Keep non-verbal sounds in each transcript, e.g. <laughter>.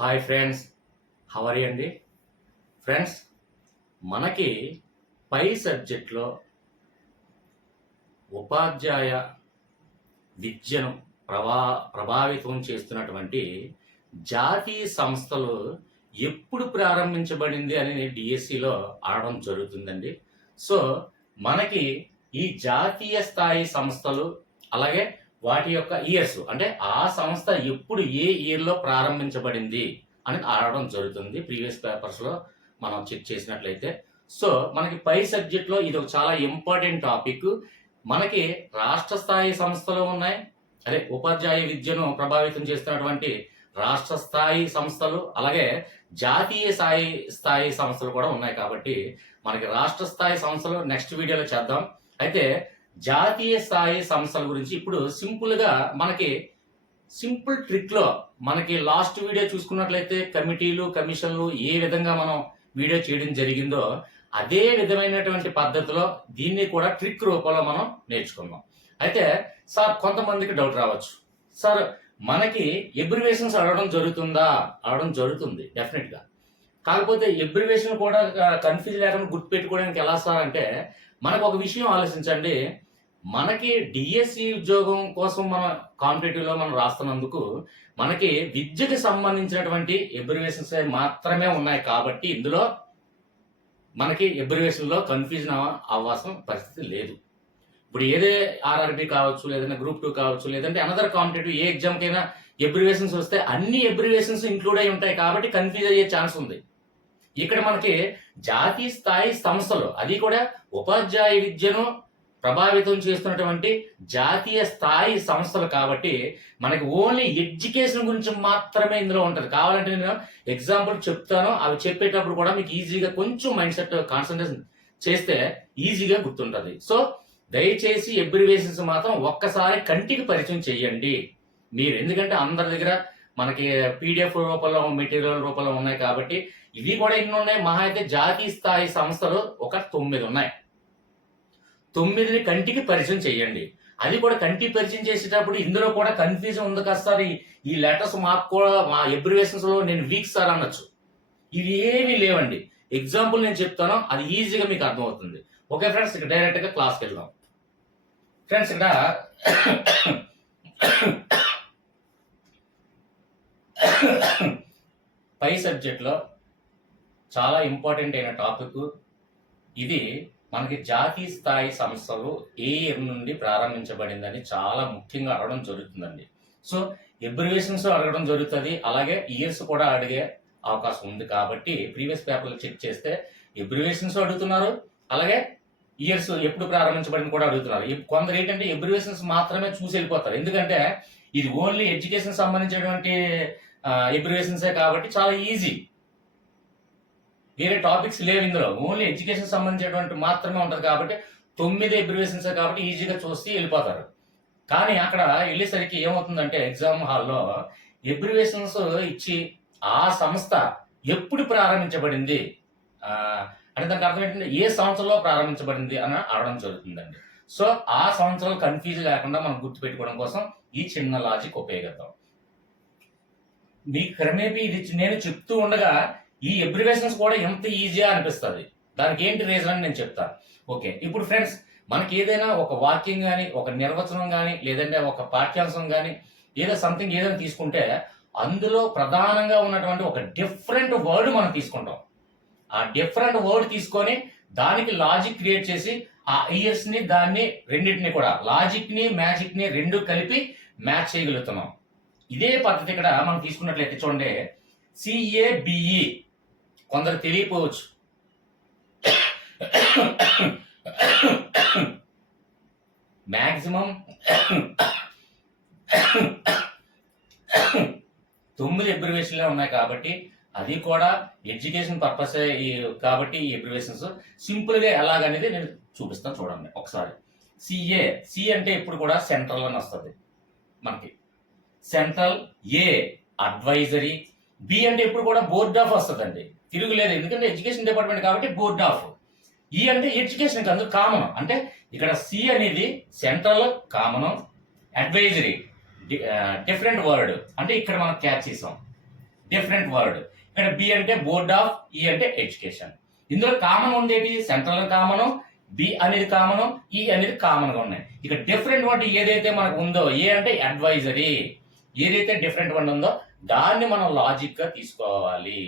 Hi friends హవరి అండి? Friends మనకి పై సబ్జెక్ట్లో ఉపాధ్యాయ విద్యను ప్రభా ప్రభావితం చేస్తున్నటువంటి జాతీయ సంస్థలు ఎప్పుడు ప్రారంభించబడింది అని డిఎస్సిలో ఆడడం జరుగుతుందండి. సో మనకి ఈ జాతీయ స్థాయి సంస్థలు అలాగే వాటి యొక్క ఇయర్స్ అంటే ఆ సంస్థ ఎప్పుడు ఏ ఇయర్లో ప్రారంభించబడింది అని ఆడడం జరుగుతుంది ప్రీవియస్ పేపర్స్లో మనం చెక్ చేసినట్లయితే. సో మనకి పై సబ్జెక్ట్లో ఇది ఒక చాలా ఇంపార్టెంట్ టాపిక్ మనకి రాష్ట్ర స్థాయి సంస్థలు ఉన్నాయి. అదే ఉపాధ్యాయ విద్యను ప్రభావితం చేస్తున్నటువంటి రాష్ట్ర స్థాయి సంస్థలు అలాగే జాతీయ స్థాయి స్థాయి సంస్థలు కూడా ఉన్నాయి కాబట్టి మనకి రాష్ట్ర స్థాయి సంస్థలు నెక్స్ట్ వీడియోలో చేద్దాం. అయితే జాతీయ స్థాయి సంస్థల గురించి ఇప్పుడు సింపుల్గా మనకి సింపుల్ ట్రిక్లో మనకి లాస్ట్ వీడియో చూసుకున్నట్లయితే కమిటీలు కమిషన్లు ఏ విధంగా మనం వీడియో చేయడం జరిగిందో అదే విధమైనటువంటి పద్ధతిలో దీన్ని కూడా ట్రిక్ రూపంలో మనం నేర్చుకుందాం అయితే సార్ కొంతమందికి డౌట్ రావచ్చు. సార్ మనకి ఎబ్రివేషన్స్ అడగడం జరుగుతుందా? అడగడం జరుగుతుంది డెఫినెట్గా. కాకపోతే ఎబ్రివేషన్ కూడా కన్ఫ్యూజ్ లేకుండా గుర్తుపెట్టుకోవడానికి ఎలా సార్ అంటే మనకు ఒక విషయం ఆలోచించండి. మనకి డిఎస్సి ఉద్యోగం కోసం మన కాంపిటేటివ్లో మనం రాస్తున్నందుకు మనకి విద్యకు సంబంధించినటువంటి ఎబ్రివేషన్స్ మాత్రమే ఉన్నాయి కాబట్టి ఇందులో మనకి ఎబ్రివేషన్లో కన్ఫ్యూజన్ అవ్వాల్సిన పరిస్థితి లేదు. ఇప్పుడు ఏదే ఆర్ఆర్బి కావచ్చు లేదంటే గ్రూప్ టూ కావచ్చు లేదంటే అనదర్ కాంపిటేటివ్ ఏ ఎగ్జామ్కైనా ఎబ్రివేషన్స్ వస్తే అన్ని ఎబ్రివేషన్స్ ఇంక్లూడ్ అయి ఉంటాయి కాబట్టి కన్ఫ్యూజ్ అయ్యే ఛాన్స్ ఉంది. ఇక్కడ మనకి జాతీయ స్థాయి సంస్థలు అది కూడా ఉపాధ్యాయ విద్యను ప్రభావితం చేస్తున్నటువంటి జాతీయ స్థాయి సంస్థలు కాబట్టి మనకి ఓన్లీ ఎడ్యుకేషన్ గురించి మాత్రమే ఇందులో ఉంటుంది. కావాలంటే నేను ఎగ్జాంపుల్ చెప్తాను. అవి చెప్పేటప్పుడు కూడా మీకు ఈజీగా కొంచెం మైండ్ సెట్ కాన్సన్ట్రేషన్ చేస్తే ఈజీగా గుర్తుంటుంది. సో దయచేసి ఎబ్రివేషన్స్ మాత్రం ఒక్కసారి కంటికి పరిచయం చేయండి మీరు ఎందుకంటే అందరి దగ్గర మనకి పీడిఎఫ్ రూపంలో మెటీరియల్ రూపంలో ఉన్నాయి కాబట్టి ఇవి కూడా ఎన్ని ఉన్నాయి? మహా అయితే జాతీయ స్థాయి సంస్థలు ఒక తొమ్మిది ఉన్నాయి. తొమ్మిదిని కంటికి పరిచయం చేయండి. అది కూడా కంటికి పరిచయం చేసేటప్పుడు ఇందులో కూడా కన్ఫ్యూజన్ ఉంది కదా సార్. ఈ- లెటర్స్ మాకు కూడా మా ఎబ్రివేషన్స్లో నేను వీక్ సార్ అనొచ్చు. ఇవి ఏమీ లేవండి. ఎగ్జాంపుల్ నేను చెప్తాను అది ఈజీగా మీకు అర్థమవుతుంది. ఓకే ఫ్రెండ్స్ ఇక డైరెక్ట్గా క్లాస్కి వెళ్దాం. ఫ్రెండ్స్ ఇక్కడ పై సబ్జెక్ట్లో చాలా ఇంపార్టెంట్ అయిన టాపిక్ ఇది మనకి జాతీయ స్థాయి సంస్థలు ఏ ఇయర్ నుండి ప్రారంభించబడిందని చాలా ముఖ్యంగా అడగడం జరుగుతుందండి. సో ఎబ్రివేషన్స్ అడగడం జరుగుతుంది. అలాగే ఇయర్స్ కూడా అడిగే అవకాశం ఉంది కాబట్టి ప్రీవియస్ పేపర్లు చెక్ చేస్తే ఎబ్రివేషన్స్ అడుగుతున్నారు. అలాగే ఇయర్స్ ఎప్పుడు ప్రారంభించబడింది కూడా అడుగుతున్నారు. కొందరు ఏంటంటే ఎబ్రివేషన్స్ మాత్రమే చూసి వెళ్ళిపోతారు. ఎందుకంటే ఇది ఓన్లీ ఎడ్యుకేషన్ సంబంధించినటువంటి ఎబ్రివేషన్సే కాబట్టి చాలా ఈజీ వేరే టాపిక్స్ లేవు ఇందులో. ఓన్లీ ఎడ్యుకేషన్ సంబంధించినటువంటి మాత్రమే ఉంటుంది కాబట్టి తొమ్మిది ఎబ్రివేషన్స్ కాబట్టి ఈజీగా చూసి వెళ్ళిపోతారు. కానీ అక్కడ వెళ్ళేసరికి ఏమవుతుందంటే ఎగ్జామ్ హాల్లో ఎబ్రివేషన్స్ ఇచ్చి ఆ సంస్థ ఎప్పుడు ప్రారంభించబడింది? అంటే దానికి అర్థం ఏంటంటే ఏ సంవత్సరంలో ప్రారంభించబడింది అని అడగడం జరుగుతుందండి. సో ఆ సంవత్సరాలు కన్ఫ్యూజ్ లేకుండా మనం గుర్తుపెట్టుకోవడం కోసం ఈ చిన్న లాజిక్ ఉపయోగిద్దాం. మీ క్రమేపీ ఇది నేను చెప్తూ ఉండగా ఈ ఎబ్రివేషన్స్ కూడా ఎంత ఈజీగా అనిపిస్తుంది? దానికి ఏంటి రీజన్ అని నేను చెప్తాను ఓకే ఇప్పుడు ఫ్రెండ్స్ మనకి ఏదైనా ఒక వాక్యం కానీ ఒక నిర్వచనం కానీ లేదంటే ఒక పాఠ్యాంశం కానీ ఏదో సంథింగ్ ఏదైనా తీసుకుంటే అందులో ప్రధానంగా ఉన్నటువంటి ఒక డిఫరెంట్ వర్డ్ మనం తీసుకుంటాం. ఆ డిఫరెంట్ వర్డ్ తీసుకొని దానికి లాజిక్ క్రియేట్ చేసి ఆ ఐఎస్ని దాన్ని రెండింటిని కూడా లాజిక్ని మ్యాజిక్ని రెండు కలిపి మ్యాచ్ చేయగలుగుతున్నాం. ఇదే పద్ధతి ఇక్కడ మనం తీసుకున్నట్లయితే చూడండి. సిఏబిఈ కొందరు తెలియపోవచ్చు. మ్యాక్సిమం తొమ్మిది ఎబ్రివేషన్లే ఉన్నాయి కాబట్టి అది కూడా ఎడ్యుకేషన్ పర్పస్ కాబట్టి ఈ ఎబ్రివేషన్స్ సింపుల్గా ఎలాగనేది నేను చూపిస్తాను చూడండి ఒకసారి. సిఏ సి అంటే ఇప్పుడు కూడా సెంట్రల్ అని వస్తుంది మనకి. సెంట్రల్ ఏ అడ్వైజరీ. బి అంటే ఇప్పుడు కూడా బోర్డ్ ఆఫ్ వస్తుందండి. తిరుగులేదు. ఎందుకంటే ఎడ్యుకేషన్ డిపార్ట్మెంట్ కాబట్టి బోర్డ్ ఆఫ్. ఈ అంటే ఎడ్యుకేషన్ అందుకు కామన్. అంటే ఇక్కడ సి అనేది central common advisory different word. అంటే ఇక్కడ మనం క్యాచ్ చేసాం. Different word. ఇక్కడ బి అంటే బోర్డ్ ఆఫ్ ఈ అంటే ఎడ్యుకేషన్. ఇందులో కామన్ ఉండేది సెంట్రల్ కామన్ బి అనేది కామన్ ఈ అనేది కామన్గా ఉన్నాయి. ఇక డిఫరెంట్ వర్డ్ ఏదైతే మనకు ఉందో ఏ అంటే అడ్వైజరీ. ఏదైతే డిఫరెంట్ వర్డ్ ఉందో దాన్ని మనం లాజిక్గా తీసుకోవాలి.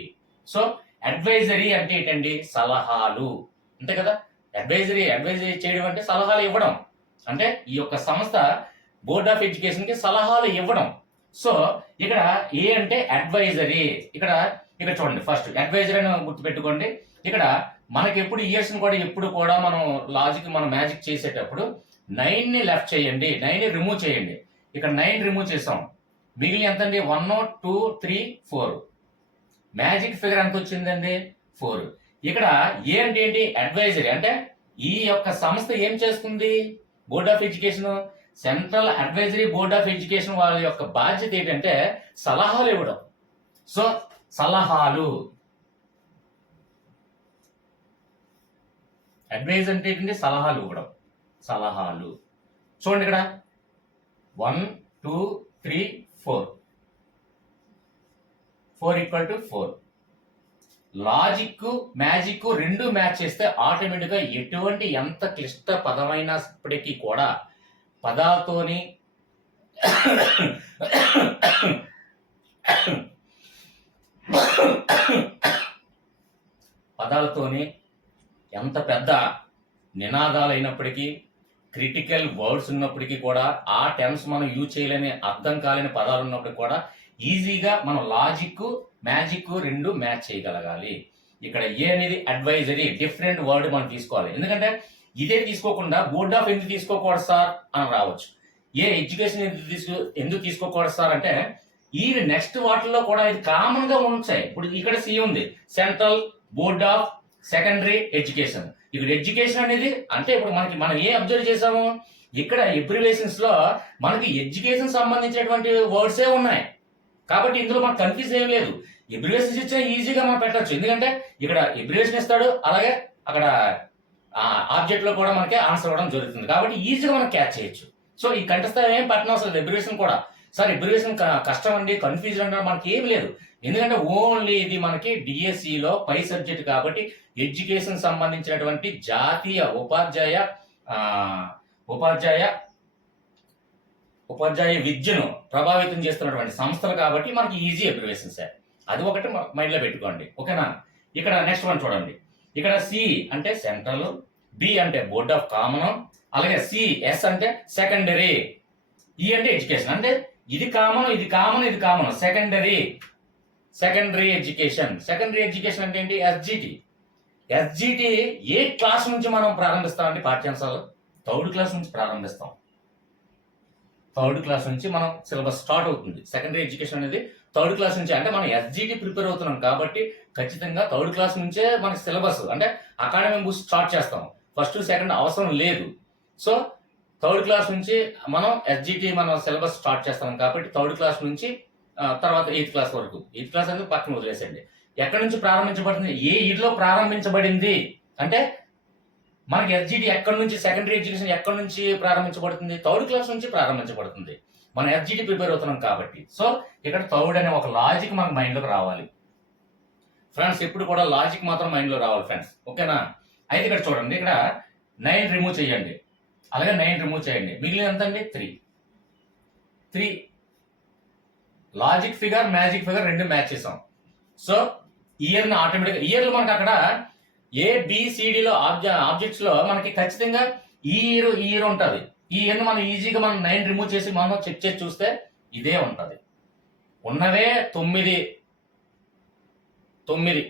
సో అడ్వైజరీ అంటే ఏంటండి? సలహాలు. అంతే కదా? అడ్వైజరీ అడ్వైజరీ చేయడం అంటే సలహాలు ఇవ్వడం. అంటే ఈ యొక్క సంస్థ బోర్డ్ ఆఫ్ ఎడ్యుకేషన్కి సలహాలు ఇవ్వడం. సో ఇక్కడ ఏ అంటే అడ్వైజరీ ఇక్కడ ఇక్కడ చూడండి ఫస్ట్. అడ్వైజరీ అని గుర్తుపెట్టుకోండి. ఇక్కడ మనకి ఎప్పుడు ఇయర్స్ని కూడా ఎప్పుడు కూడా మనం లాజిక్ మనం మ్యాజిక్ చేసేటప్పుడు నైన్ని లెఫ్ట్ చేయండి. నైన్ని రిమూవ్ చేయండి. ఇక్కడ నైన్ రిమూవ్ చేసాం. మిగిలిన ఎంతండి? One two three four magic figure ఎంత వచ్చిందండి? ఫోర్. ఇక్కడ ఏ అంటే ఏంటి? అడ్వైజరీ. అంటే ఈ యొక్క సంస్థ ఏం చేస్తుంది? Board of education. Central advisory board of education వాళ్ళ యొక్క బాధ్యత ఏంటంటే సలహాలు ఇవ్వడం. సో సలహాలు. అడ్వైజ్ అంటే ఏంటంటే సలహాలు ఇవ్వడం. సలహాలు. చూడండి ఇక్కడ. One two three four. Four equal to four. Logic magic రెండు మ్యాచ్ చేస్తే ఆటోమేటిక్గా ఎటువంటి ఎంత క్లిష్ట పదమైనప్పటికీ కూడా పదాలతోని పదాలతోని ఎంత పెద్ద నినాదాలు అయినప్పటికీ క్రిటికల్ వర్డ్స్ ఉన్నప్పటికీ కూడా ఆ టెన్స్ మనం యూజ్ చేయలేని అర్థం కాలేని పదాలు ఉన్నప్పటికీ కూడా ఈజీగా మనం లాజిక్ మ్యాజిక్ రెండు మ్యాచ్ చేయగలగాలి. ఇక్కడ ఏ అనేది అడ్వైజరీ డిఫరెంట్ వర్డ్ మనం తీసుకోవాలి. ఎందుకంటే ఇదే తీసుకోకుండా బోర్డ్ ఆఫ్ ఎందుకు తీసుకోకూడదు సార్ అని రావచ్చు. ఏ ఎడ్యుకేషన్ ఎందుకు తీసుకో ఎందుకు తీసుకోకూడదు సార్ అంటే ఈ నెక్స్ట్ వాటిల్లో కూడా ఇది కామన్గా ఉంచాయి. ఇప్పుడు ఇక్కడ సి ఉంది central board of secondary education. ఇక్కడ ఎడ్యుకేషన్ అనేది అంటే ఇప్పుడు మనకి మనం ఏ అబ్జర్వ్ చేసాము ఇక్కడ ఎబ్రివేషన్స్లో మనకి ఎడ్యుకేషన్ సంబంధించినటువంటి వర్డ్సే ఉన్నాయి. కాబట్టి ఇందులో మనకు కన్ఫ్యూజ్ ఏం లేదు. ఎబ్రివేషన్స్ ఇచ్చినా ఈజీగా మనం పెట్టచ్చు. ఎందుకంటే ఇక్కడ ఎబ్రివేషన్ ఇస్తాడు అలాగే అక్కడ ఆబ్జెక్ట్లో కూడా మనకి ఆన్సర్ ఇవ్వడం జరుగుతుంది. కాబట్టి ఈజీగా మనం క్యాచ్ చేయొచ్చు. సో ఈ కంఠస్థం ఏం పట్టణం అసలు ఎబ్రివేషన్ కూడా. సార్ ఎబ్రివేషన్ కష్టం అండి కన్ఫ్యూజ్ అంటే మనకి ఏం లేదు. ఎందుకంటే ఓన్లీ ఇది మనకి డిఎస్సిలో పై సబ్జెక్ట్ కాబట్టి ఎడ్యుకేషన్ సంబంధించినటువంటి జాతీయ ఉపాధ్యాయ ఉపాధ్యాయ ఉపాధ్యాయ విద్యను ప్రభావితం చేస్తున్నటువంటి సంస్థలు కాబట్టి మనకి ఈజీ అబ్రివేషన్ సార్ అది ఒకటి మైండ్లో పెట్టుకోండి. ఓకేనా? ఇక్కడ నెక్స్ట్ వన్ చూడండి. ఇక్కడ సి అంటే సెంట్రల్ బి అంటే బోర్డ్ ఆఫ్ కామన్ అలాగే సి ఎస్ అంటే సెకండరీ ఈ e అంటే ఎడ్యుకేషన్ అంటే ఇది కామన్ ఇది కామన్ ఇది common secondary secondary education secondary education అంటే ఏంటి? ఎస్జిటి ఎస్జిటి ఏ క్లాస్ నుంచి మనం ప్రారంభిస్తామండి? పాఠ్యాంశాలు? థర్డ్ క్లాస్ నుంచి ప్రారంభిస్తాం. థర్డ్ క్లాస్ నుంచి మనం సిలబస్ స్టార్ట్ అవుతుంది. సెకండరీ ఎడ్యుకేషన్ అనేది థర్డ్ క్లాస్ నుంచి అంటే మనం ఎస్జిటి ప్రిపేర్ అవుతున్నాం కాబట్టి ఖచ్చితంగా థర్డ్ క్లాస్ నుంచే మన సిలబస్ అంటే అకాడమీ బుక్స్ స్టార్ట్ చేస్తాం. ఫస్ట్ సెకండ్ అవసరం లేదు. సో థర్డ్ క్లాస్ నుంచి మనం ఎస్జిటి మనం సిలబస్ స్టార్ట్ చేస్తాం కాబట్టి థర్డ్ క్లాస్ నుంచి తర్వాత ఎయిత్ క్లాస్ వరకు. ఎయిత్ క్లాస్ అనేది పక్కన వదిలేసండి ఎక్కడి నుంచి ప్రారంభించబడింది? ఏ ఇయర్లో ప్రారంభించబడింది? అంటే మనకి ఎస్జిటి ఎక్కడి నుంచి సెకండరీ ఎడ్యుకేషన్ ఎక్కడి నుంచి ప్రారంభించబడుతుంది? థర్డ్ క్లాస్ నుంచి ప్రారంభించబడుతుంది. మనం ఎస్జిటి ప్రిపేర్ అవుతున్నాం కాబట్టి. సో ఇక్కడ థర్డ్ అనే ఒక లాజిక్ మనకు మైండ్లోకి రావాలి. ఫ్రెండ్స్ ఎప్పుడు కూడా లాజిక్ మాత్రం మైండ్లో రావాలి ఫ్రెండ్స్ ఓకేనా? అయితే ఇక్కడ చూడండి ఇక్కడ నైన్ రిమూవ్ చేయండి. అలాగే నైన్ రిమూవ్ చేయండి. మిగిలిన ఎంత అండి three three logic figure magic figure రెండు మ్యాచ్ చేసాం. సో ఇయర్ని ఆటోమేటిక్గా ఆటోమేటిక్ ఇయర్ అక్కడ ఏ బిసిడిలో ఆబ్జెక్ట్స్లో మనకి ఖచ్చితంగా e, e, e E year E year ఉంటుంది. ఈ ఇయర్ మనం ఈజీగా మనం నైన్ రిమూవ్ చేసి మనం చెక్ చేసి చూస్తే ఇదే ఉంటుంది. ఉన్నవే తొమ్మిది. తొమ్మిది.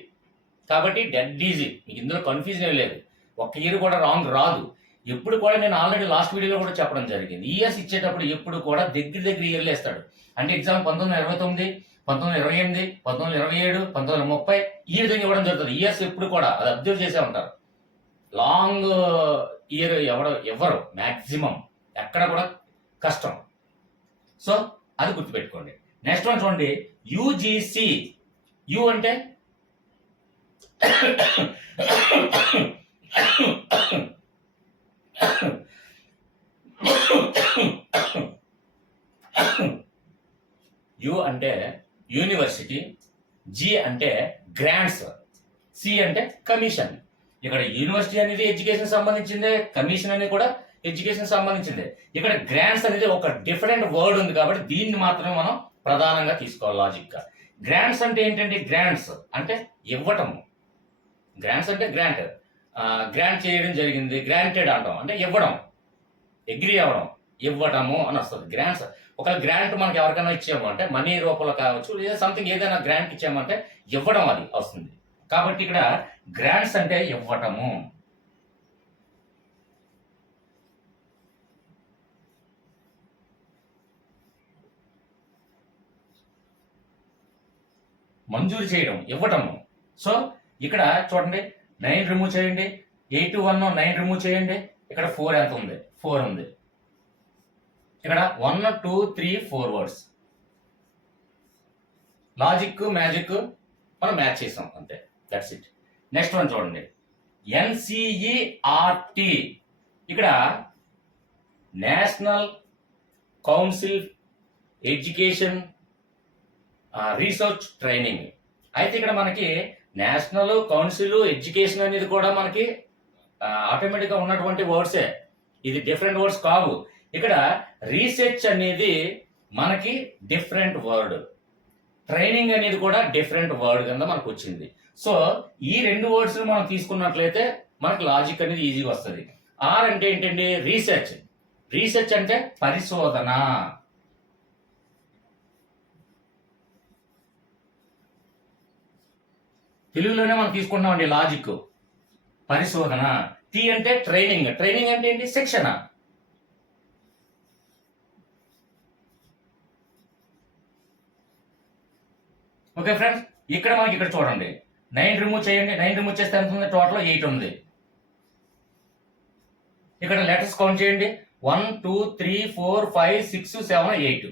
కాబట్టి డెడ్ ఈజీ మీకు ఇందులో కన్ఫ్యూజన్ ఏం లేదు. ఒక్క ఇయర్ కూడా రాంగ్ రాదు. ఎప్పుడు కూడా నేను ఆల్రెడీ లాస్ట్ వీడియోలో కూడా చెప్పడం జరిగింది. ఇయర్స్ ఇచ్చేటప్పుడు ఎప్పుడు కూడా దగ్గర దగ్గర ఇయర్లు వేస్తాడు. అంటే ఎగ్జామ్ పంతొమ్మిది వందల ఇరవై తొమ్మిది పంతొమ్మిది వందల ఇరవై ఎనిమిది పంతొమ్మిది వందల ఇరవై ఏడు పంతొమ్మిది వందల ముప్పై ఈ విధంగా ఇవ్వడం జరుగుతుంది. ఇయర్స్ ఎప్పుడు కూడా అది అబ్జర్వ్ చేసే ఉంటారు. లాంగ్ ఇయర్ ఎవరు ఎవరు? మ్యాక్సిమం ఎక్కడ కూడా కష్టం. సో అది గుర్తుపెట్టుకోండి. నెక్స్ట్ వన్ చూడండి. యూజీసీ యు అంటే? యు అంటే యూనివర్సిటీ జి అంటే గ్రాంట్స్ సి అంటే కమిషన్ ఇక్కడ యూనివర్సిటీ అనేది ఎడ్యుకేషన్ సంబంధించిందే కమిషన్ అనేది కూడా ఎడ్యుకేషన్ సంబంధించిందే. ఇక్కడ గ్రాంట్స్ అనేది ఒక డిఫరెంట్ వర్డ్ ఉంది కాబట్టి దీన్ని మాత్రమే మనం ప్రధానంగా తీసుకోవాలి లాజిక్గా. గ్రాంట్స్ అంటే ఏంటంటే గ్రాంట్స్ అంటే ఇవ్వటము గ్రాంట్స్ అంటే గ్రాంట్ గ్రాంట్ చేయడం జరిగింది గ్రాంటెడ్ అంటాం. అంటే ఇవ్వడం. అగ్రి అవ్వడం. ఇవ్వటము అని వస్తుంది. గ్రాంట్స్ ఒకవేళ గ్రాంట్ మనకి ఎవరికైనా ఇచ్చాము మనీ రూపంలో కావచ్చు లేదా సంథింగ్ ఏదైనా గ్రాంట్ ఇచ్చామంటే ఇవ్వడం అది వస్తుంది. కాబట్టి ఇక్కడ గ్రాంట్స్ అంటే ఇవ్వటము. మంజూరు చేయడం ఇవ్వటము. సో ఇక్కడ చూడండి నైన్ రిమూవ్ చేయండి. ఎయిట్ వన్ నైన్ రిమూవ్ చేయండి. ఇక్కడ ఫోర్ ఎంత ఉంది? ఫోర్ ఉంది. ఇక్కడ one two three four words logic magic మనం మ్యాచ్ చేసాం అంతే. దట్స్ ఇట్ నెక్స్ట్ వన్ చూడండి. ఎన్సిఈఆర్టి ఇక్కడ national council education research training అయితే ఇక్కడ మనకి నేషనల్ కౌన్సిల్ ఎడ్యుకేషన్ అనేది కూడా మనకి ఆటోమేటిక్గా ఉన్నటువంటి వర్డ్సే ఇది డిఫరెంట్ వర్డ్స్ కావు. ఇక్కడ రీసెర్చ్ అనేది మనకి డిఫరెంట్ వర్డ్ ట్రైనింగ్ అనేది కూడా డిఫరెంట్ వర్డ్ కింద మనకు వచ్చింది. సో ఈ రెండు వర్డ్స్ మనం తీసుకున్నట్లయితే మనకు లాజిక్ అనేది ఈజీగా వస్తుంది. ఆర్ అంటే ఏంటండి? రీసెర్చ్ రీసెర్చ్ అంటే పరిశోధన. తెలుగులోనే మనం తీసుకుంటున్నామండి లాజిక్ పరిశోధన. టీ అంటే ట్రైనింగ్ ట్రైనింగ్ అంటే ఏంటి? శిక్షణ. ఓకే ఫ్రెండ్స్ ఇక్కడ మనకి ఇక్కడ చూడండి. నైన్ రిమూవ్ చేయండి. నైన్ రిమూవ్ చేస్తే ఎంత ఉంది? టోటల్ ఎయిట్ ఉంది. ఇక్కడ లెటర్స్ కౌంట్ చేయండి. One two three four five six seven eight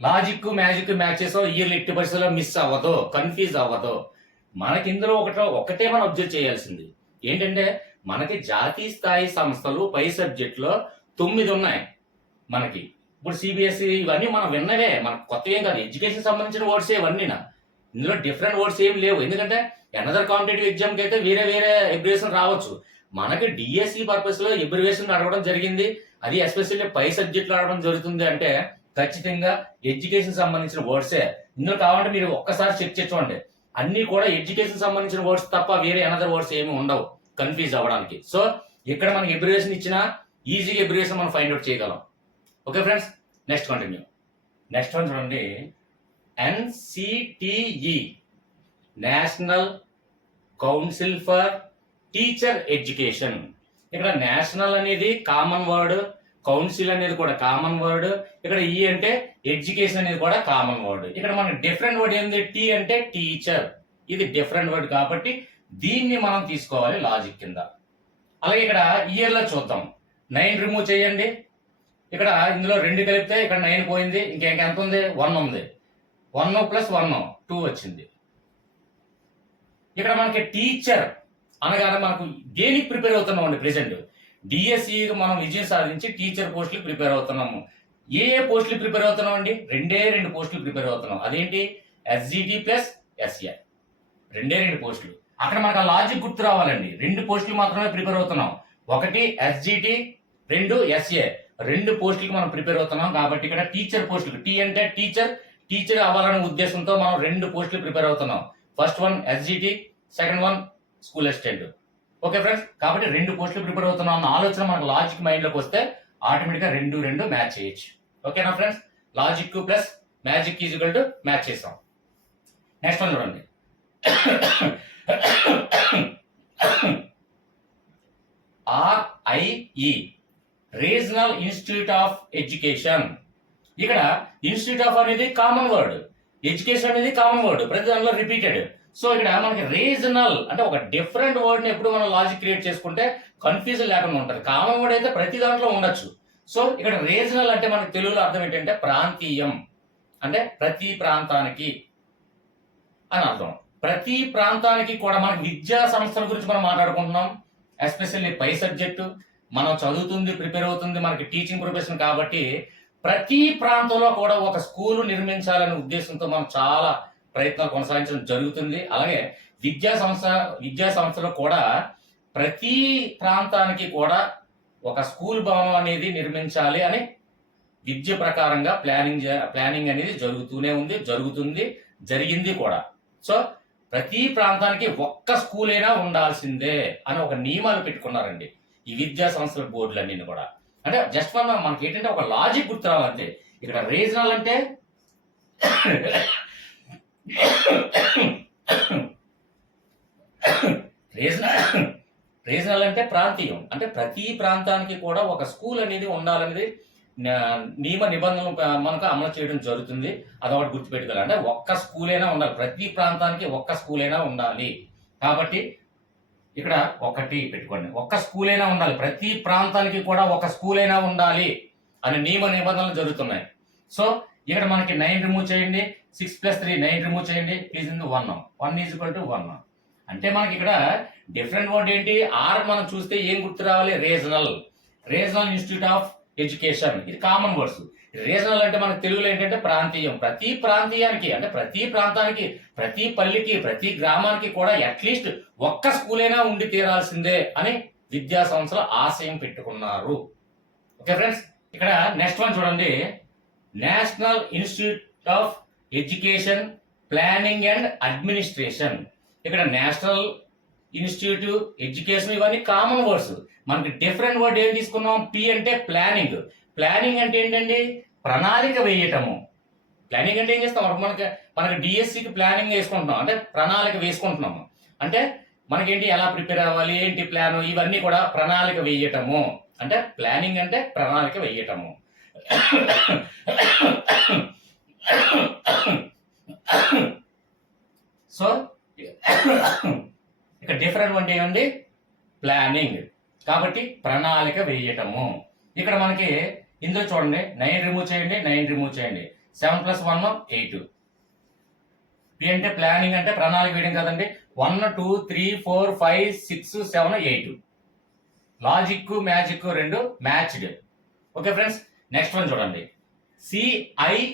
logic magic match చేసావు? ఇయర్లు ఎట్టి పరిస్థితుల్లో మిస్ అవ్వదు కన్ఫ్యూజ్ అవ్వదు. మనకి ఇందులో ఒకటో ఒకటే మనం అబ్జర్వ్ చేయాల్సింది. ఏంటంటే మనకి జాతీయ స్థాయి సంస్థలు పై సబ్జెక్టులో తొమ్మిది ఉన్నాయి మనకి. ఇప్పుడు సిబిఎస్ఈ ఇవన్నీ మనం విన్నవే. మనకు కొత్త ఏం కాదు. ఎడ్యుకేషన్ సంబంధించిన వర్డ్స్ ఇవన్నీ ఇందులో డిఫరెంట్ వర్డ్స్ ఏం లేవు. ఎందుకంటే ఎనదర్ కాంపిటేటివ్ ఎగ్జామ్కి అయితే వేరే వేరే ఎబ్రివేషన్ రావచ్చు. మనకి డిఎస్సి పర్పస్లో ఎబ్రివేషన్ అడగడం జరిగింది. అది ఎస్పెషల్లీ పై సబ్జెక్టులు అడగడం జరుగుతుంది అంటే ఖచ్చితంగా ఎడ్యుకేషన్ సంబంధించిన వర్డ్సే ఇందులో కావాలంటే మీరు ఒక్కసారి చెక్ చేసుకోండి అన్ని కూడా ఎడ్యుకేషన్ సంబంధించిన వర్డ్స్ తప్ప వేరే అనదర్ వర్డ్స్ ఏమి ఉండవు. కన్ఫ్యూజ్ అవ్వడానికి. సో ఇక్కడ మనకి ఎబ్రివేషన్ ఇచ్చినా ఈజీగా ఎబ్రివేషన్ మనం ఫైండ్ అవుట్ చేయగలం. Okay friends next continue next one చూడండి. NCTE national council for teacher education ఇక్కడ నేషనల్ అనేది కామన్ వర్డ్ కౌన్సిల్ అనేది కూడా కామన్ వర్డ్ ఇక్కడ ఈ అంటే ఎడ్యుకేషన్ అనేది కూడా కామన్ వర్డ్ ఇక్కడ మనకి డిఫరెంట్ వర్డ్ ఏంది? టీ అంటే టీచర్ ఇది డిఫరెంట్ వర్డ్ కాబట్టి దీన్ని మనం తీసుకోవాలి లాజిక్ కింద. అలాగే ఇక్కడ ఇయర్లో చూద్దాం. నైన్ రిమూవ్ చేయండి. ఇక్కడ ఇందులో రెండు కలిపితే ఇక్కడ నైన్ పోయింది ఇంకెంత ఎంత ఉంది? వన్ ఉంది. వన్ ప్లస్ వన్ టూ వచ్చింది. ఇక్కడ మనకి టీచర్ అనగానే మనకు దేనికి ప్రిపేర్ అవుతున్నాం అండి ప్రెసెంట్ డిఎస్సి మనం విజయం సాధించి టీచర్ పోస్టులు ప్రిపేర్ అవుతున్నాము. ఏ ఏ పోస్టులు ప్రిపేర్ అవుతున్నాం అండి రెండే రెండు పోస్టులు ప్రిపేర్ అవుతున్నాం. అదేంటి? ఎస్జిటి ప్లస్ ఎస్ఏ రెండే రెండు పోస్టులు అక్కడ మనకు ఆ లాజిక్ గుర్తు రావాలండి. రెండు పోస్టులు మాత్రమే ప్రిపేర్ అవుతున్నాం. ఒకటి ఎస్జిటి రెండు ఎస్ఏ రెండు పోస్టులకు మనం ప్రిపేర్ అవుతున్నాం కాబట్టి ఇక్కడ టీచర్ పోస్టులు. టీ అంటే టీచర్ టీచర్ అవ్వాలనే ఉద్దేశంతో మనం రెండు పోస్టులు ప్రిపేర్ అవుతున్నాం. First one SGT second one school assistant. Okay friends? కాబట్టి రెండు పోస్టులు ప్రిపేర్ అవుతున్నాం అన్న ఆలోచన మనకు లాజిక్ మైండ్లోకి వస్తే ఆటోమేటిక్గా రెండు రెండు మ్యాచ్ చేయొచ్చు. ఓకేనా friends? Logic plus magic equal to match చేసాం. నెక్స్ట్ వన్ చూడండి. <coughs> RIE regional institute of education. ఇక్కడ ఇన్స్టిట్యూట్ ఆఫ్ అనేది కామన్ వర్డ్. ఎడ్యుకేషన్ అనేది కామన్ వర్డ్. ప్రతి దాంట్లో రిపీటెడ్ సో ఇక్కడ మనకి రీజనల్ అంటే ఒక డిఫరెంట్ వర్డ్ని ఎప్పుడు మనం లాజిక్ క్రియేట్ చేసుకుంటే కన్ఫ్యూజన్ లేకుండా ఉంటుంది. కామన్ వర్డ్ అయితే ప్రతి దాంట్లో ఉండొచ్చు. సో ఇక్కడ రీజనల్ అంటే మనకి తెలుగులో అర్థం ఏంటంటే ప్రాంతీయం. అంటే ప్రతి ప్రాంతానికి అని అర్థం. ప్రతి ప్రాంతానికి కూడా మనకి విద్యా సంస్థల గురించి మనం మాట్లాడుకుంటున్నాం. ఎస్పెషల్లీ పై సబ్జెక్టు మనం చదువుతుంది ప్రిపేర్ అవుతుంది మనకి టీచింగ్ ప్రొఫెషన్ కాబట్టి ప్రతి ప్రాంతంలో కూడా ఒక స్కూలు నిర్మించాలనే ఉద్దేశంతో మనం చాలా ప్రయత్నాలు కొనసాగించడం జరుగుతుంది. అలాగే విద్యా సంస్థ విద్యా సంస్థలో కూడా ప్రతి ప్రాంతానికి కూడా ఒక స్కూల్ భవనం అనేది నిర్మించాలి అని విద్య ప్రకారంగా ప్లానింగ్ ప్లానింగ్ అనేది జరుగుతూనే ఉంది జరుగుతుంది జరిగింది కూడా. సో ప్రతి ప్రాంతానికి ఒక్క స్కూల్ అయినా ఉండాల్సిందే అని ఒక నియమాలు పెట్టుకున్నారండి. ఈ విద్యా సంస్థల బోర్డులన్నీ కూడా. అంటే జస్ట్ వన్ మనకి ఏంటంటే ఒక లాజిక్ గుర్తు రావాలంటే ఇక్కడ రీజనల్ అంటే రీజనల్ రీజనల్ అంటే ప్రాంతీయం. అంటే ప్రతి ప్రాంతానికి కూడా ఒక స్కూల్ అనేది ఉండాలనేది నియమ నిబంధనలు మనకు అమలు చేయడం జరుగుతుంది. అదొకటి గుర్తుపెట్టుకోవాలి. అంటే ఒక్క స్కూల్ అయినా ఉండాలి. ప్రతి ప్రాంతానికి ఒక్క స్కూల్ అయినా ఉండాలి. కాబట్టి ఇక్కడ ఒకటి పెట్టుకోండి. ఒక్క స్కూల్ అయినా ఉండాలి. ప్రతి ప్రాంతానికి కూడా ఒక స్కూల్ అయినా ఉండాలి అనే నియమ నిబంధనలు జరుగుతున్నాయి. సో ఇక్కడ మనకి నైన్ రిమూవ్ చేయండి. Six plus three nine remove చేయండి. Is in one one is equal to one అంటే మనకి ఇక్కడ డిఫరెంట్ వర్డ్ ఏంటి? ఆర్ మనం చూస్తే ఏం గుర్తు రావాలి? Regional regional institute of education ఇది కామన్ వర్డ్స్ రీజనల్ అంటే మనకు తెలుగులో ఏంటంటే ప్రాంతీయం. ప్రతి ప్రాంతీయానికి అంటే ప్రతి ప్రాంతానికి ప్రతి పల్లికి ప్రతి గ్రామానికి కూడా అట్లీస్ట్ ఒక్క స్కూల్ అయినా ఉండి తీరాల్సిందే అని విద్యా సంస్థలు ఆశయం పెట్టుకున్నారు. ఓకే ఫ్రెండ్స్ ఇక్కడ నెక్స్ట్ వన్ చూడండి. National institute of education planning and administration ఇక్కడ నేషనల్ ఇన్స్టిట్యూట్ ఎడ్యుకేషన్ ఇవన్నీ కామన్ వర్డ్స్ మనకి డిఫరెంట్ వర్డ్ ఏం తీసుకున్నాం? పి అంటే ప్లానింగ్ ప్లానింగ్ అంటే ఏంటండి? ప్రణాళిక వేయటము. ప్లానింగ్ అంటే ఏం చేస్తాం? మనకి మనకి డిఎస్సికి ప్లానింగ్ వేసుకుంటున్నాం. అంటే ప్రణాళిక వేసుకుంటున్నాము అంటే మనకేంటి? ఎలా ప్రిపేర్ అవ్వాలి? ఏంటి ప్లాన్ ఇవన్నీ కూడా ప్రణాళిక వేయటము. అంటే ప్లానింగ్ అంటే ప్రణాళిక వేయటము. సో ఇక డిఫరెంట్ అంటే ఏమండి ప్లానింగ్ కాబట్టి ప్రణాళిక వేయటము. ఇక్కడ మనకి ఇందులో చూడండి నైన్ రిమూవ్ చేయండి నైన్ రిమూవ్ చేయండి. Seven plus one eight P అంటే ప్లానింగ్ అంటే ప్రణాళిక వేయడం కదండి. One two three four five six seven eight logic magic రెండు matched okay friends next one చూడండి. CIEFL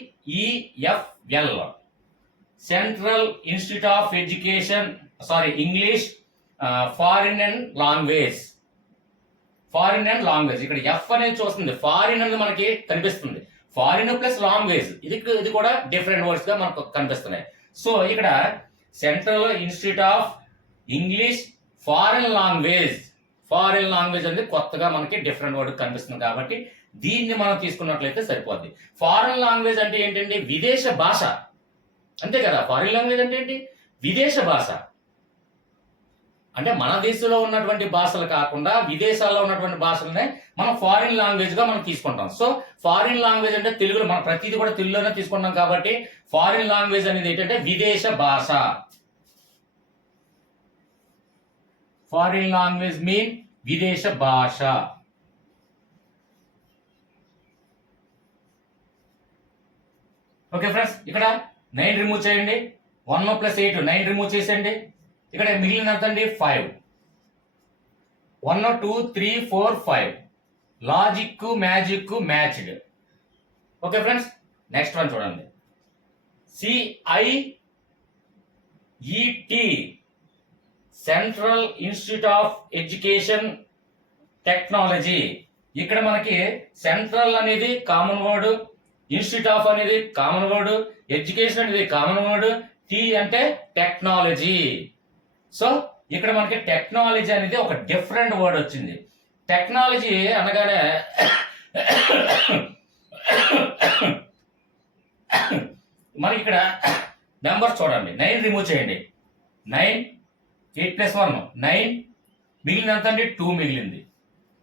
central institute of education sorry English foreign and language foreign and language ఇక్కడ F అనేది చూస్తుంది. ఫారిన్ అనేది మనకి కనిపిస్తుంది. ఫారిన్ ప్లస్ లాంగ్వేజ్ ఇది ఇది కూడా డిఫరెంట్ వర్డ్స్గా మనకు కనిపిస్తున్నాయి. సో ఇక్కడ central institute of English foreign language foreign language అనేది కొత్తగా మనకి డిఫరెంట్ వర్డ్ కనిపిస్తుంది కాబట్టి దీన్ని మనం తీసుకున్నట్లయితే సరిపోద్ది. ఫారిన్ లాంగ్వేజ్ అంటే ఏంటంటే విదేశ భాష. అంతే కదా? ఫారిన్ లాంగ్వేజ్ అంటే ఏంటి? విదేశ భాష. అంటే మన దేశంలో ఉన్నటువంటి భాషలు కాకుండా విదేశాల్లో ఉన్నటువంటి భాషలనే మనం ఫారిన్ లాంగ్వేజ్గా మనం తీసుకుంటాం. సో ఫారిన్ లాంగ్వేజ్ అంటే తెలుగులో మనం ప్రతిదీ కూడా తెలుగులోనే తీసుకుంటాం కాబట్టి ఫారిన్ లాంగ్వేజ్ అనేది ఏంటంటే విదేశ భాష. ఫారిన్ లాంగ్వేజ్ మీన్ విదేశ భాష. ఓకే ఫ్రెండ్స్ ఇక్కడ నైన్ రిమూవ్ చేయండి. One plus eight nine remove చేసేయండి. ఇక్కడ మిగిలిన అండి five one two three four five logic magic matched okay friends next one చూడండి. CIET central institute of education technology ఇక్కడ మనకి సెంట్రల్ అనేది కామన్ వర్డ్ ఇన్స్టిట్యూట్ ఆఫ్ అనేది కామన్ వర్డ్ ఎడ్యుకేషన్ అనేది కామన్ వర్డ్ టీ అంటే టెక్నాలజీ సో ఇక్కడ మనకి technology అనేది ఒక డిఫరెంట్ వర్డ్ వచ్చింది. టెక్నాలజీ అనగానే మనకి ఇక్కడ నెంబర్స్ చూడండి. నైన్ రిమూవ్ చేయండి. Nine eight plus one nine మిగిలినంత అండి టూ మిగిలింది.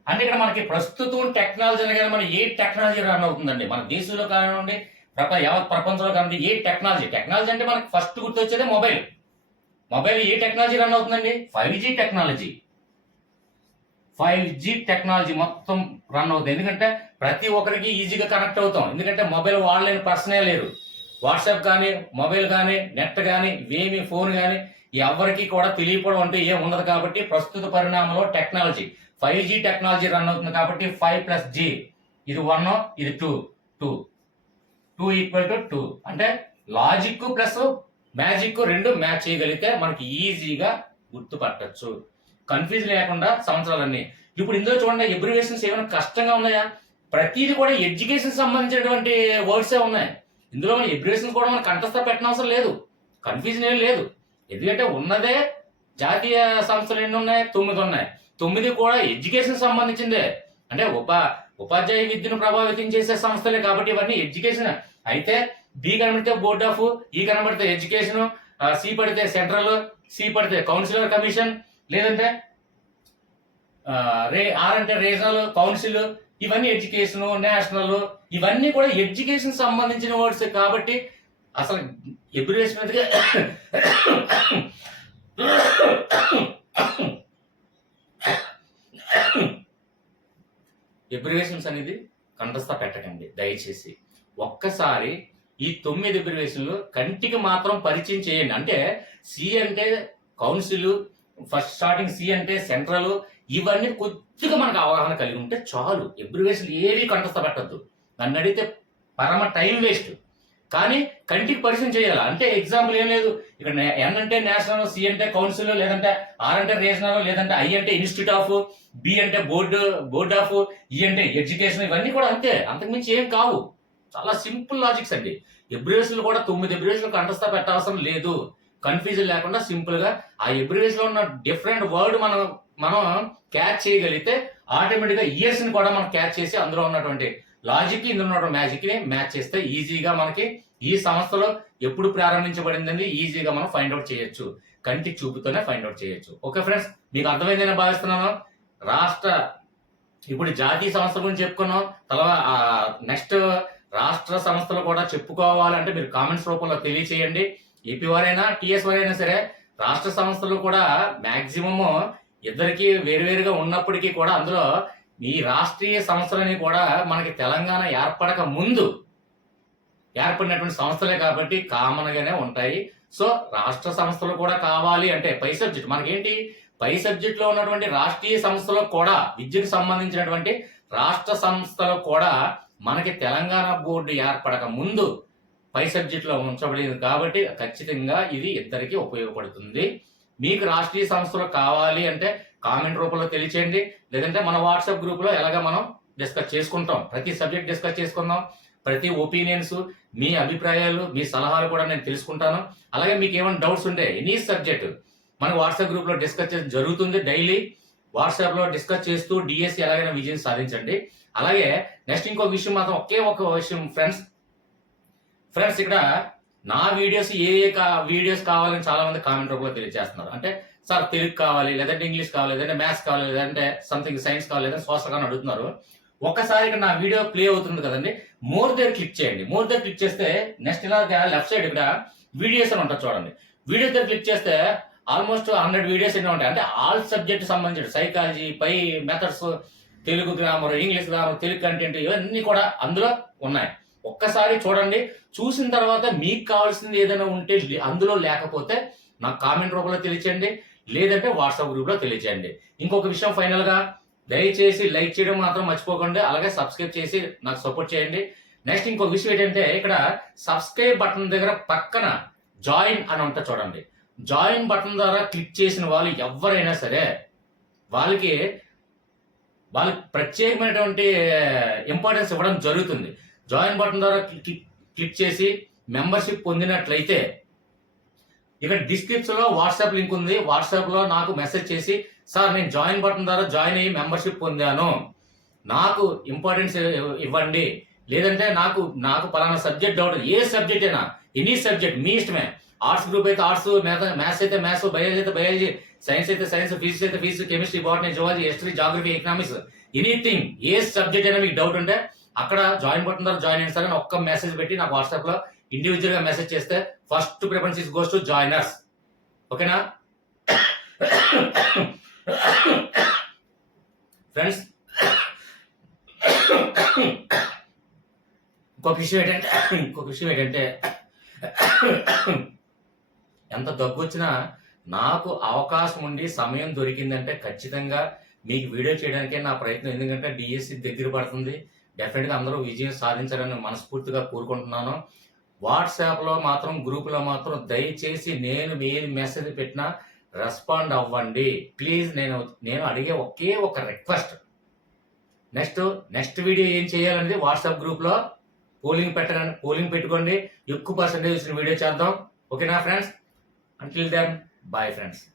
అంటే ఇక్కడ మనకి ప్రస్తుతం టెక్నాలజీ అనగానే మన ఏ టెక్నాలజీ రన్ అవుతుందండి మన దేశంలో కానివ్వండి ప్రపంచ యావత్ ప్రపంచంలో కానివ్వండి ఏ టెక్నాలజీ టెక్నాలజీ అంటే మనకి ఫస్ట్ గుర్తొచ్చేదే మొబైల్ మొబైల్ ఏ టెక్నాలజీ రన్ అవుతుందండి? Five G technology. Five G technology మొత్తం రన్ అవుతుంది. ఎందుకంటే ప్రతి ఒక్కరికి ఈజీగా కనెక్ట్ అవుతాం. ఎందుకంటే మొబైల్ వాడలేని పర్సనే లేరు. వాట్సాప్ కానీ మొబైల్ కానీ నెట్ కానీ ఇవేమి ఫోన్ కానీ ఎవరికి కూడా తెలియకపోవడం అంటూ ఏం ఉండదు కాబట్టి ప్రస్తుత పరిణామంలో technology. Five G technology run అవుతుంది కాబట్టి ఫైవ్ ప్లస్ జీ. ఇది వన్ ఇది two two. Two equal to two. అంటే లాజిక్ ప్లస్ మ్యాజిక్ రెండు మ్యాచ్ చేయగలిగితే మనకి ఈజీగా గుర్తుపట్టచ్చు. కన్ఫ్యూజ్ లేకుండా సంవత్సరాలన్నీ. ఇప్పుడు ఇందులో చూడండి ఎబ్రివేషన్స్ ఏమైనా కష్టంగా ఉన్నాయా? ప్రతిదీ కూడా ఎడ్యుకేషన్ సంబంధించినటువంటి వర్డ్సే ఉన్నాయి. ఇందులో మన ఎబ్రివేషన్స్ కూడా మనం కంఠస్థ పెట్టిన అవసరం లేదు. కన్ఫ్యూజన్ ఏం లేదు. ఎందుకంటే ఉన్నదే జాతీయ సంస్థలు ఎన్ని ఉన్నాయి? తొమ్మిది ఉన్నాయి. తొమ్మిది కూడా ఎడ్యుకేషన్ సంబంధించిందే. అంటే ఉపా ఉపాధ్యాయ విద్యను ప్రభావితం చేసే సంస్థలే కాబట్టి ఇవన్నీ ఎడ్యుకేషన్ అయితే బి కనబడితే బోర్డ్ ఆఫ్ ఈ కనబడితే ఎడ్యుకేషన్ సి పడితే సెంట్రల్ సి పడితే కౌన్సిలర్ కమిషన్ లేదంటే రే ఆర్ అంటే రీజనల్ కౌన్సిల్ ఇవన్నీ ఎడ్యుకేషన్ నేషనల్ ఇవన్నీ కూడా ఎడ్యుకేషన్ సంబంధించిన వర్డ్స్ కాబట్టి అసలు ఎబ్రివేషన్ మీదగా ఎబ్రివేషన్స్ అనేది కంఠస్థ పెట్టకండి. దయచేసి ఒక్కసారి ఈ తొమ్మిది ఎబ్రివేషన్లు కంటికి మాత్రం పరిచయం చేయండి. అంటే సి అంటే కౌన్సిల్ ఫస్ట్ స్టార్టింగ్ సి అంటే సెంట్రల్ ఇవన్నీ కొద్దిగా మనకు అవగాహన కలిగి ఉంటే చాలు. ఎబ్రివేషన్లు ఏవి కంటస్థ పెట్టద్దు. నన్ను అడిగితే పరమ టైం వేస్ట్. కానీ కంటికి పరిచయం చేయాలి? అంటే ఎగ్జాంపుల్ ఏం లేదు. ఇక్కడ ఎన్ అంటే నేషనల్ సి అంటే కౌన్సిల్ లేదంటే ఆర్ అంటే రీజనల్ లేదంటే ఐ అంటే ఇన్స్టిట్యూట్ ఆఫ్ బి అంటే బోర్డు బోర్డ్ ఆఫ్ ఈ అంటే ఎడ్యుకేషన్ ఇవన్నీ కూడా అంతే. అంతకుమించి ఏం కావు. చాలా సింపుల్ లాజిక్స్ అండి. ఎబ్రివేషన్లు కూడా తొమ్మిది ఎబ్రివేషన్లు కంఠస్థ పెట్టవసరం లేదు. కన్ఫ్యూజన్ లేకుండా సింపుల్గా ఆ ఎబ్రివేషన్లో ఉన్న డిఫరెంట్ వర్డ్ మనం మనం క్యాచ్ చేయగలిగితే ఆటోమేటిక్గా ఇయర్స్ని కూడా మనం క్యాచ్ చేసి అందులో ఉన్నటువంటి లాజిక్ ఇందులో ఉన్నటువంటి మ్యాజిక్ని మ్యాచ్ చేస్తే ఈజీగా మనకి ఈ సంస్థలో ఎప్పుడు ప్రారంభించబడిందని ఈజీగా మనం ఫైండ్ అవుట్ చేయొచ్చు. కంటి చూపుతోనే ఫైండ్ అవుట్ చేయొచ్చు. ఓకే ఫ్రెండ్స్ మీకు అర్థమైందని భావిస్తున్నాను. రాష్ట్ర ఇప్పుడు జాతీయ సంస్థ గురించి చెప్పుకున్నాం. తర్వాత నెక్స్ట్ రాష్ట్ర సంస్థలు కూడా చెప్పుకోవాలంటే మీరు కామెంట్స్ రూపంలో తెలియచేయండి. ఏపీ వారైనా టీఎస్ వారైనా సరే రాష్ట్ర సంస్థలు కూడా మాక్సిమము ఇద్దరికి వేరువేరుగా ఉన్నప్పటికీ కూడా అందులో ఈ రాష్ట్రీయ సంస్థలని కూడా మనకి తెలంగాణ ఏర్పడక ముందు ఏర్పడినటువంటి సంస్థలే కాబట్టి కామన్ గానే ఉంటాయి. సో రాష్ట్ర సంస్థలు కూడా కావాలి అంటే పై సబ్జెక్ట్ మనకేంటి? పై సబ్జెక్ట్లో ఉన్నటువంటి రాష్ట్రీయ సంస్థలకు కూడా విద్యకు సంబంధించినటువంటి రాష్ట్ర సంస్థలు కూడా మనకి తెలంగాణ బోర్డు ఏర్పడక ముందు పై సబ్జెక్టులో ఉంచబడింది కాబట్టి ఖచ్చితంగా ఇది ఇద్దరికి ఉపయోగపడుతుంది. మీకు రాష్ట్రీయ సంస్థలు కావాలి అంటే కామెంట్ రూపంలో తెలియచేయండి. లేదంటే మన వాట్సాప్ గ్రూప్లో ఎలాగ మనం డిస్కస్ చేసుకుంటాం. ప్రతి సబ్జెక్ట్ డిస్కస్ చేసుకుందాం. ప్రతి ఒపీనియన్స్ మీ అభిప్రాయాలు మీ సలహాలు కూడా నేను తెలుసుకుంటాను. అలాగే మీకు ఏమైనా డౌట్స్ ఉంటే ఎనీ సబ్జెక్ట్ మన వాట్సాప్ గ్రూప్లో డిస్కస్ చేయడం జరుగుతుంది డైలీ. వాట్సాప్లో డిస్కస్ చేస్తూ డిఎస్సి ఎలాగైనా విజయం సాధించండి. అలాగే నెక్స్ట్ ఇంకో విషయం మాత్రం ఒకే ఒక విషయం ఫ్రెండ్స్ ఫ్రెండ్స్ ఇక్కడ నా వీడియోస్ ఏ ఏ వీడియోస్ కావాలని చాలా మంది కామెంట్ రూపంలో తెలియజేస్తున్నారు. అంటే సార్ తెలుగు కావాలి లేదంటే ఇంగ్లీష్ కావాలి లేదంటే మ్యాథ్స్ కావాలి లేదంటే సంథింగ్ సైన్స్ కావాలి లేదంటే సోషల్ కానీ అడుగుతున్నారు. ఒక్కసారి ఇక్కడ నా వీడియో ప్లే అవుతుంది కదండి. మోర్ దగ్గర క్లిక్ చేయండి. మోర్ దగ్గర క్లిక్ చేస్తే నెక్స్ట్ ఇలా లెఫ్ట్ సైడ్ ఇక్కడ వీడియోస్ అని ఉంటుంది చూడండి. వీడియోస్ దగ్గర క్లిక్ చేస్తే ఆల్మోస్ట్ హండ్రెడ్ వీడియోస్ ఎన్నో ఉంటాయి? అంటే ఆల్ సబ్జెక్ట్ సంబంధించిన సైకాలజీ పై methods Telugu grammar English grammar Telugu content ఇవన్నీ కూడా అందులో ఉన్నాయి. ఒక్కసారి చూడండి. చూసిన తర్వాత మీకు కావాల్సింది ఏదైనా ఉంటే అందులో లేకపోతే నాకు కామెంట్ రూపంలో తెలియచేయండి. లేదంటే వాట్సాప్ గ్రూప్లో తెలియచేయండి. ఇంకొక విషయం ఫైనల్గా దయచేసి లైక్ చేయడం మాత్రం మర్చిపోకండి. అలాగే సబ్స్క్రైబ్ చేసి నాకు సపోర్ట్ చేయండి. నెక్స్ట్ ఇంకొక విషయం ఏంటంటే ఇక్కడ సబ్స్క్రైబ్ బటన్ దగ్గర పక్కన జాయిన్ అని ఉంటుంది చూడండి. జాయిన్ బటన్ ద్వారా క్లిక్ చేసిన వాళ్ళు ఎవరైనా సరే వాళ్ళకి వాళ్ళకి ప్రత్యేకమైనటువంటి ఇంపార్టెన్స్ ఇవ్వడం జరుగుతుంది. జాయిన్ బటన్ ద్వారా క్లిక్ చేసి మెంబర్షిప్ పొందినట్లయితే ఇక్కడ డిస్క్రిప్షన్లో వాట్సాప్ లింక్ ఉంది. వాట్సాప్లో నాకు మెసేజ్ చేసి సార్ నేను జాయిన్ బటన్ ద్వారా జాయిన్ అయ్యి మెంబర్షిప్ పొందాను. నాకు ఇంపార్టెన్స్ ఇవ్వండి. లేదంటే నాకు నాకు పలానా సబ్జెక్ట్ డౌట్ ఏ సబ్జెక్ట్ అయినా ఎనీ సబ్జెక్ట్ మీ ఇష్టమే. ఆర్ట్స్ గ్రూప్ అయితే ఆర్ట్స్ మ్యాథ్స్ అయితే మ్యాథ్స్ బయాలజీ అయితే బయాలజీ సైన్స్ అయితే సైన్స్ ఫిజిక్స్ అయితే physics chemistry botany zoology history geography economics anything ఏ సబ్జెక్ట్ అయినా మీకు డౌట్ ఉంటే అక్కడ జాయిన్ బటన్ ద్వారా జాయిన్ అయిన సరే ఒక్క మెసేజ్ పెట్టి నాకు వాట్సాప్లో ఇండివిజువల్గా మెసేజ్ చేస్తే first preference is goes to joiners ఓకేనా ఫ్రెండ్స్ ఇంకొక విషయం ఏంటంటే ఇంకొక విషయం ఏంటంటే ఎంత దగ్గు వచ్చినా నాకు అవకాశం ఉండి సమయం దొరికిందంటే ఖచ్చితంగా మీకు వీడియో చేయడానికే నా ప్రయత్నం. ఎందుకంటే డిఎస్సి దగ్గర పడుతుంది. డెఫినెట్గా అందరూ విజయం సాధించాలని మనస్ఫూర్తిగా కోరుకుంటున్నాను. వాట్సాప్లో మాత్రం గ్రూపులో మాత్రం దయచేసి నేను ఏది మెసేజ్ పెట్టినా రెస్పాండ్ అవ్వండి. ప్లీజ్ నేను నేను అడిగే ఒకే ఒక రిక్వెస్ట్ నెక్స్ట్ నెక్స్ట్ వీడియో ఏం చేయాలనేది వాట్సాప్ గ్రూప్లో పోలింగ్ పెట్టడానికి పోలింగ్ పెట్టుకోండి. ఎక్కువ పర్సెంటేజ్ వచ్చిన వీడియో చేద్దాం. ఓకేనా friends Until then, bye friends.